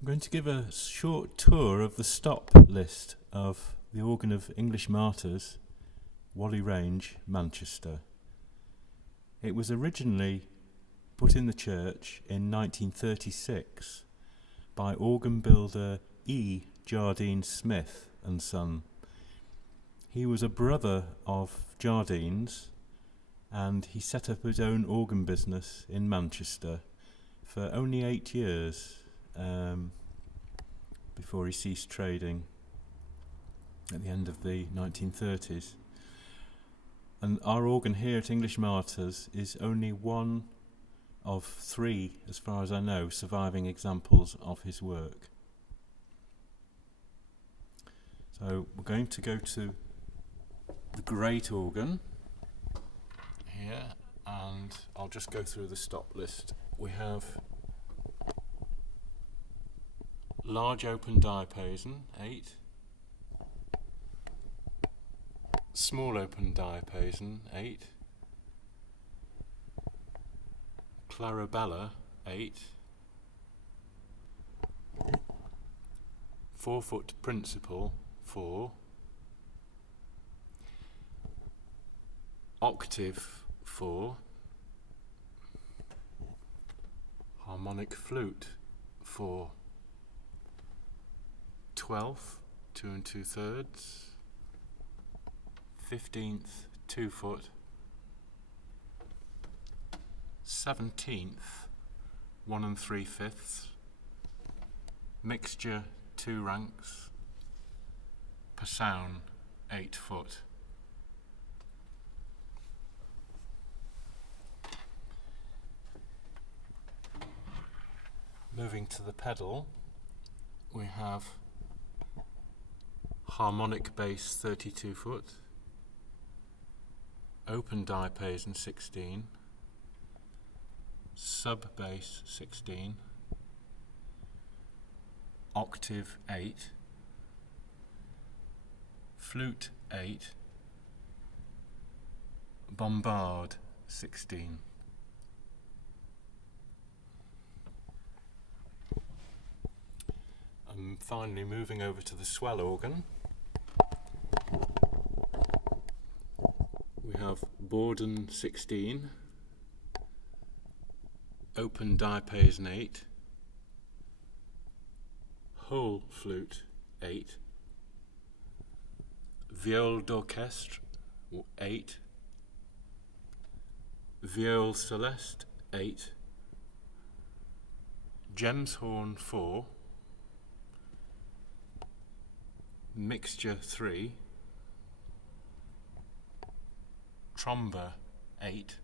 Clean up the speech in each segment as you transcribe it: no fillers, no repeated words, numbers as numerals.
I'm going to give a short tour of the Stoplist of the organ of English Martyrs, Whalley Range, Manchester. It was originally put in the church in 1936 by organ builder E.Jardine Smith and Son. He was a brother of Jardine's, and he set up his own organ business in Manchester for only 8 years before he ceased trading at the end of the 1930s. And our organ here at English Martyrs is only one of 3, as far as I know, surviving examples of his work. So we're going to go to the great organ here, and I'll just go through the stop list. We have large open diapason, 8. Small open diapason, 8. Clarabella, 8. 4-foot principal, 4. Octave, 4. Harmonic flute, 4. 12th, 2 2/3. 15th, 2 foot. 17th, 1 3/5. Mixture, 2 ranks. Passown, 8 foot. Moving to the pedal, we have harmonic bass, 32 foot. Open diapason, 16. Sub bass, 16. Octave, 8. Flute, 8. Bombard, 16. And finally, moving over to the swell organ, we have Borden, 16. Open diapason, 8. Whole flute, 8. Viol d'orchestre, 8. Viol celeste, 8. Gems horn, 4. Mixture, 3. Tromba, 8.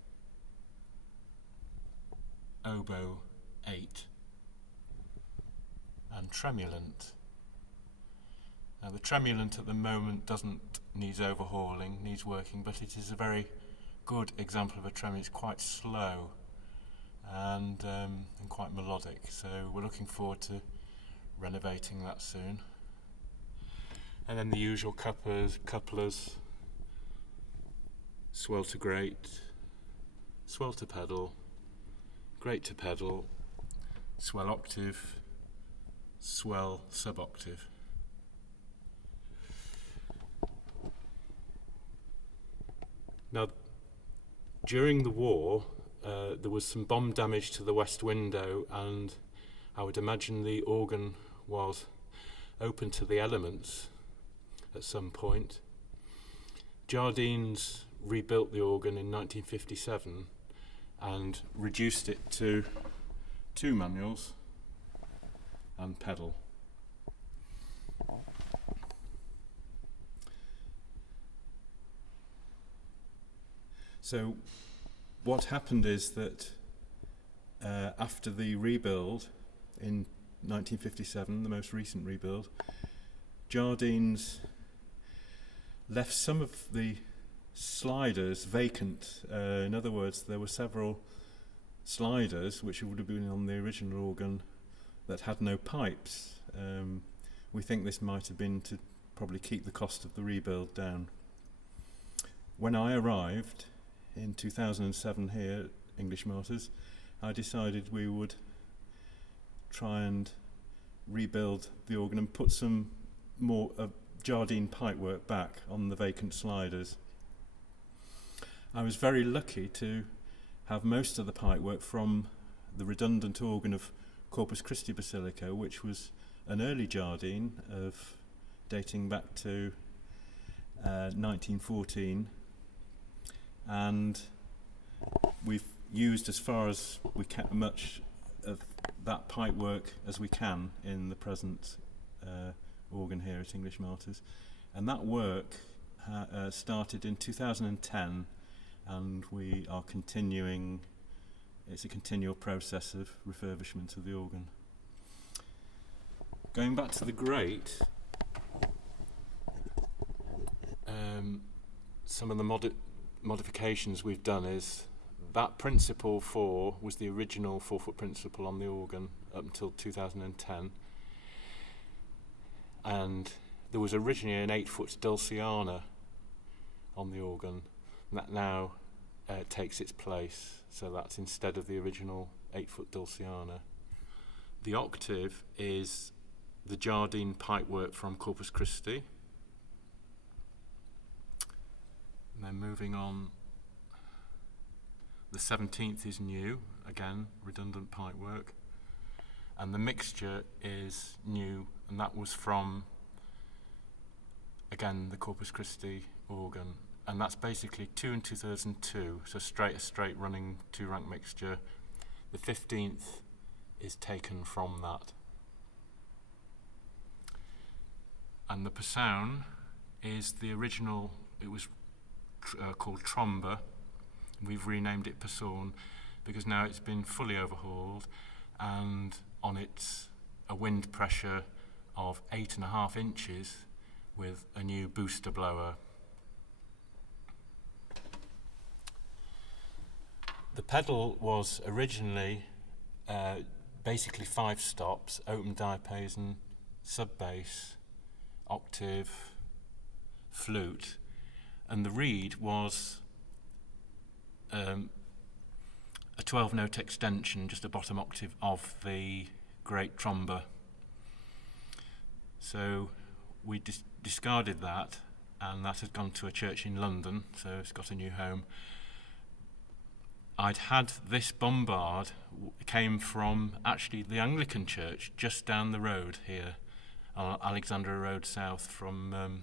Oboe, 8. And tremulant. Now the tremulant at the moment needs overhauling, needs working, but it is a very good example of a tremulant. It's quite slow and quite melodic, so we're looking forward to renovating that soon. And then the usual couplers, swell to great, swell to pedal, great to pedal, swell octave, swell sub-octave. Now, during the war, there was some bomb damage to the west window, and I would imagine the organ was open to the elements at some point. Jardines rebuilt the organ in 1957 and reduced it to 2 manuals and pedal. So what happened is that after the rebuild in 1957, the most recent rebuild, Jardines left some of the sliders vacant. In other words, there were several sliders which would have been on the original organ that had no pipes. We think this might have been to probably keep the cost of the rebuild down. When I arrived in 2007 here at English Martyrs, I decided we would try and rebuild the organ and put some more Jardine pipework back on the vacant sliders. I was very lucky to have most of the pipework from the redundant organ of Corpus Christi Basilica, which was an early Jardine dating back to 1914, and we've used as far as we can much of that pipework as we can in the present organ here at English Martyrs, and that work started in 2010, and we are continuing. It's a continual process of refurbishment of the organ. Going back to the grate, some of the modifications we've done is that principle 4 was the original 4-foot principle on the organ up until 2010, and there was originally an 8-foot Dulciana on the organ, and that now takes its place, so that's instead of the original 8-foot Dulciana. The octave is the Jardine pipework from Corpus Christi. And then moving on, the 17th is new, again, redundant pipework. And the mixture is new, and that was from, again, the Corpus Christi organ. And that's basically 2 2/3 and 2, so a straight running 2-rank mixture. The 15th is taken from that. And the Passown is the original, it was called Tromba. We've renamed it Passown because now it's been fully overhauled, and on it's a wind pressure of 8.5 inches with a new booster blower. The pedal was originally basically 5 stops: open diapason, sub-bass, octave, flute, and the reed was a 12-note extension, just a bottom octave of the great tromba. So we discarded that, and that has gone to a church in London, so it's got a new home. I'd had this bombard, came from actually the Anglican church just down the road here, Alexandra Road South from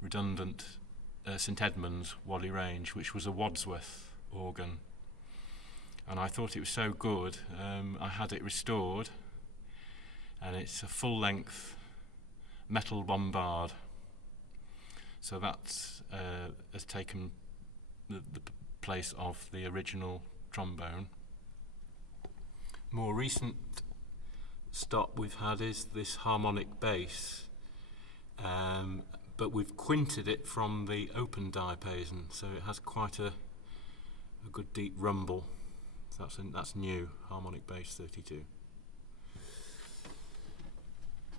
redundant St Edmund's, Whalley Range, which was a Wadsworth organ. And I thought it was so good, I had it restored, and it's a full-length metal bombard. So that has taken the place of the original trombone. More recent stop we've had is this harmonic bass, but we've quinted it from the open diapason, so it has quite a good deep rumble. So that's new, harmonic bass 32.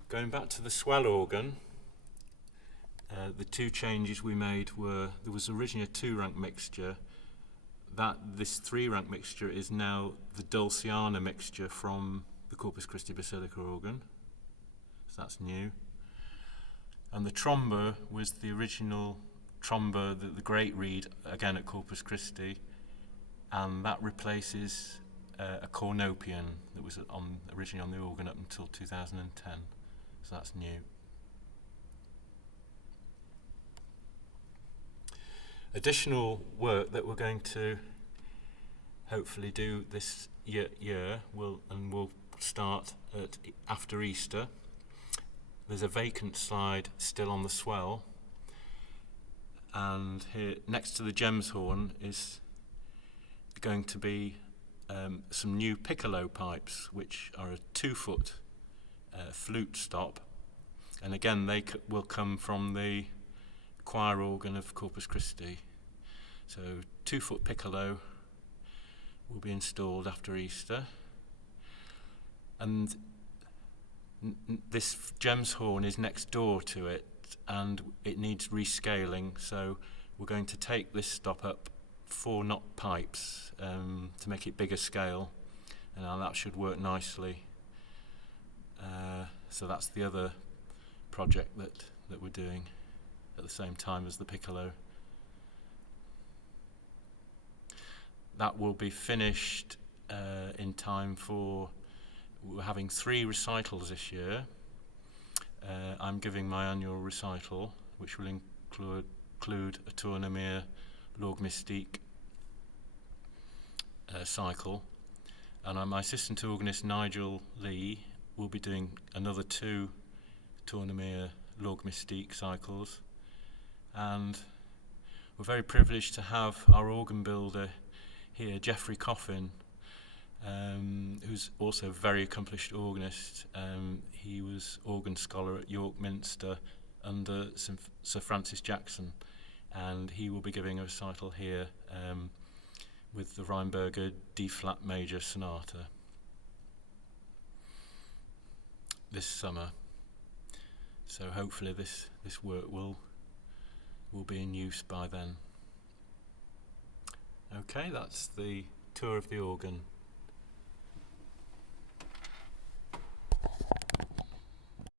Going back to the swell organ, the 2 changes we made were, there was originally a 2-rank mixture. This 3-rank mixture is now the Dulciana mixture from the Corpus Christi Basilica organ, so that's new. And the tromba was the original tromba, the great reed, again at Corpus Christi, and that replaces a cornopian that was originally on the organ up until 2010, so that's new. Additional work that we're going to hopefully do this year will start after Easter. There's a vacant slide still on the swell, and here next to the gems horn is going to be some new piccolo pipes, which are a 2-foot flute stop, and again they will come from the choir organ of Corpus Christi. So 2-foot piccolo will be installed after Easter, and this gems horn is next door to it, and it needs rescaling, so we're going to take this stop up 4-knot pipes to make it bigger scale, and that should work nicely. So that's the other project that we're doing at the same time as the piccolo. That will be finished in time for, we're having 3 recitals this year. I'm giving my annual recital, which will include a tournament, Lorg Mystique cycle, and my assistant organist Nigel Lea will be doing another 2 tournament Lorg Mystique cycles, and we're very privileged to have our organ builder here, Geoffrey Coffin, who's also a very accomplished organist. He was organ scholar at York Minster under Sir Francis Jackson, and he will be giving a recital here with the Rheinberger D-flat major sonata this summer. So hopefully this work will be in use by then. Okay, that's the tour of the organ.